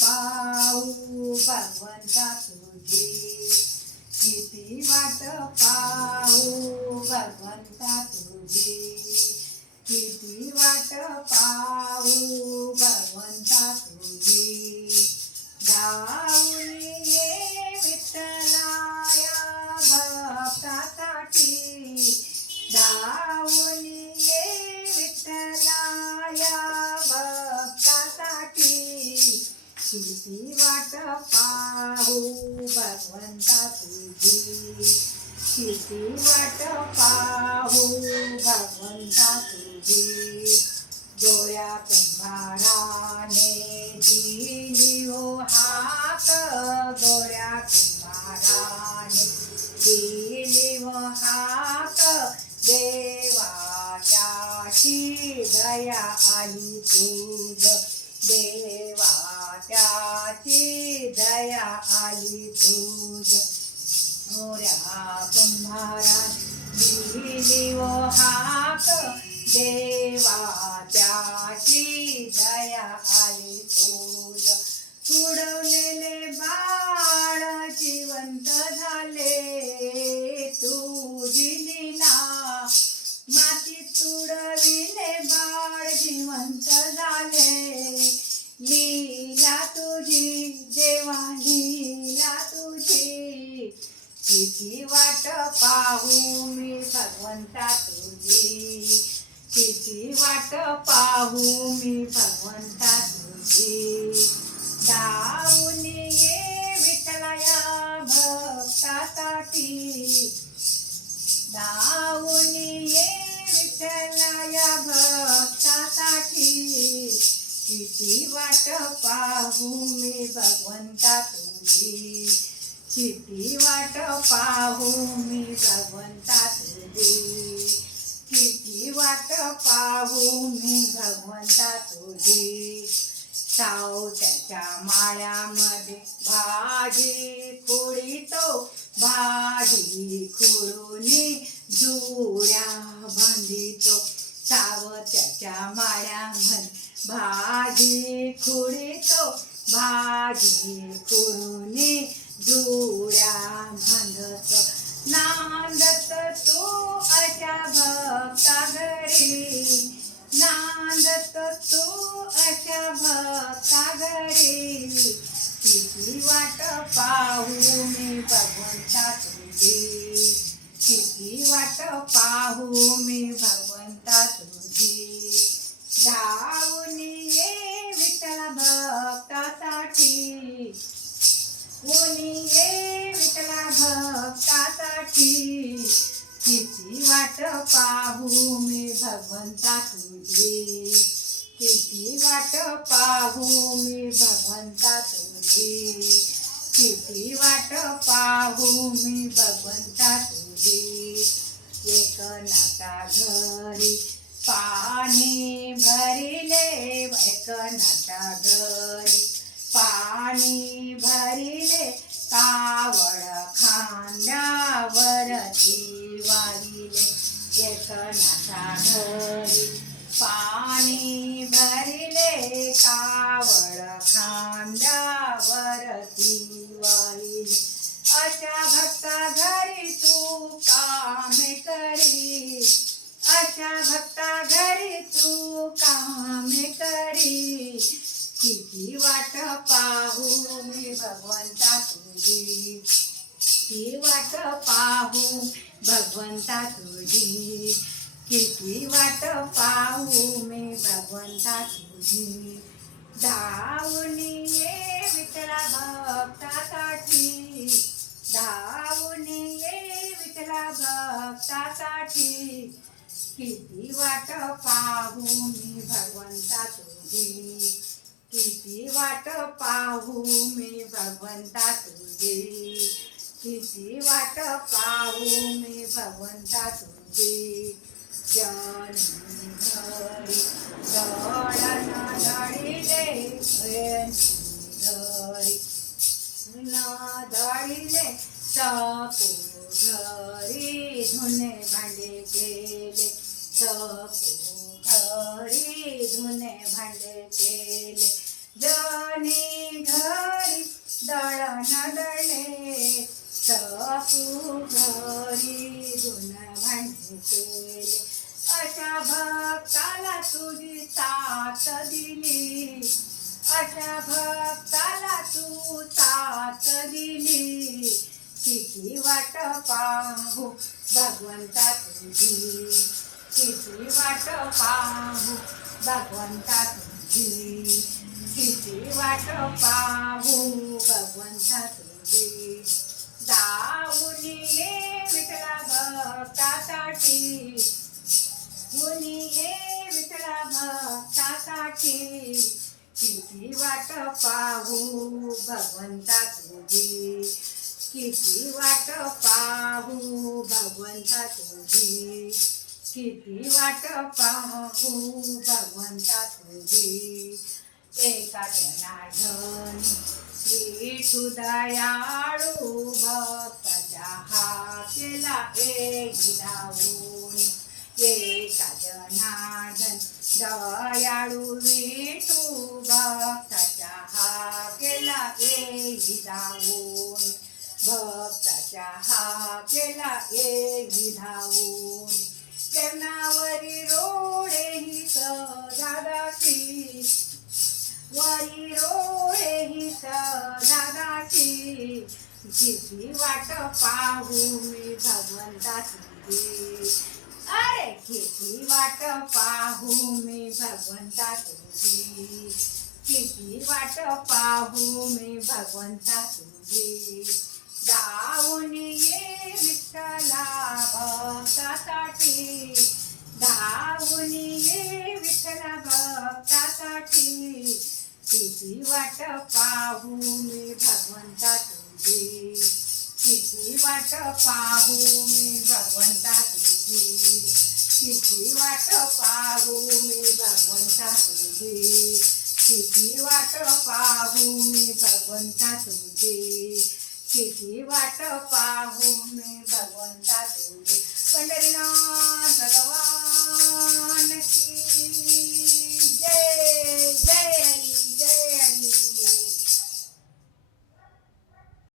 पाहू भगवंता तुझी, किती वाट पाहू भगवंता तुझी, किती वाट पाहू भगवंता तुझी. धावून ये विठ्ठलाया भक्तासाठी, धावून ये विठ्ठलाया भक्तासाठी, किती वाट पाहू भगवंता तुझी, किती वाट पाहू भगवंता तुझी. गोळ्या कुंभाराने दिली हो हाक, गोळ्या कुंभाराने दिली हो हाक, देवाच्याची दया आली तुझ, देवाच्याची दया आली तुझ. गोळ्या कुंभाराने दिली हो हाक, देवाच्याची दया आली तुझ. तुडवलेले बाळ जिवंत झाले तुझी लीला, मातीत तुडविले बाळ जिवंत झाले, लीला तुझी देवा लीला तुझी. किती वाट पाहू मी भगवंता तुझी, किती वाट पाहू मी भगवंता तुझी. धावून ये विठ्ठलाया भक्तासाठी, धावून ये विठ्ठलाया भक्तासाठी, किती वाट पाहू मी भगवंता तुझी, किती वाट पाहू मी भगवंता तुझी, किती वाट पाहू मी भगवंता तुझी. सावत्याच्या माळ्यामध्ये भाजी खुडितो, भाजी खुडूनी जुड्या बांधितो, सावत्याच्या माळ्यामध्ये भाजी खुडितो, भाजी खुडूनी जुड्या बांधतो. नांदत तू अशा भक्ता घरी, नांदत तू अशा भक्ता घरी, किती वाट पाहू मी भगवंता तुझी, किती वाट पाहू मी भगवंता तुझी. धावून ये विठ्ठला भक्तासाठी, धावून ये विठ्ठला भक्तासाठी, किती वाट पाहू मी भगवंता तुझी, किती वाट पाहू मी भगवंता तुझी, किती वाट पाहू मी भगवंता तुझी. एकनाथा घरी पाणी भरिले, एकनाथा घरी पाणी भरिले, कावड खांद्यावरती वाहिले. एकनाथा घरी पाणी भरिले, कावड खांद्यावरती वाहिले. अशा भक्ता घरी तू कामे करी, अशा भक्ता घरी तू कामे करी, किती वाट पाहू मी भगवंता तुझी, किती वाट पाहू भगवंता तुझी, किती वाट पाहू मी भगवंता तुझी. धावून ये विठ्ठला भक्तासाठी, धावून ये विठ्ठला भक्तासाठी, किती वाट पाहू मी भगवंता तुझी, किती वाट पाहू मी भगवंता तुझी, किती वाट पाहू मी भगवंता तुझी. जनी घरी दळण दळिले, घरी दळिले, सकू घरी धुणे भांडे केले, सकू घरी धुणे भांडे केले. जनी तू साथ दिली, किती वाट पाहू भगवंता तुझी, किती वाट पाहू भगवंता तुझी, किती वाट पाहू भगवंता तुझी. जाऊन ये विठ्ठला भक्तासाठी, ये विठ्ठला भक्तासाठी, किती वाट पाहू भगवंता तुझी, किती वाट पाहू भगवंता तुझी, किती वाट पाहू भगवंता तुझी. एका जनार्दनी विठू दयाळू, भक्ताच्या हाकेला येई धावून. एका जनार्दन दयाळू विठू, भक्ताच्या हाकेला येई धावून, भक्ताच्या हाकेला येई धावून. चरणावरी रोडे ही दादाची, वरी रोडे ही दादाची, किती वाट पाहू मी भगवंता तुझी, अरे किती वाट पाहू मी भगवंता तुझी, किती वाट पाहू मी भगवंता तुझी. धावून ये विठ्ठला भक्तासाठी, धावून ये विठ्ठला भक्तासाठी, किती वाट पाहू मी भगवंता तुझी, किती वाट पाहू मी भगवंता तुझी, किती वाट पाहू मी भगवंता तुझी, किती वाट पाहू मी भगवंता तुझी, किती वाट पाहू मी भगवंता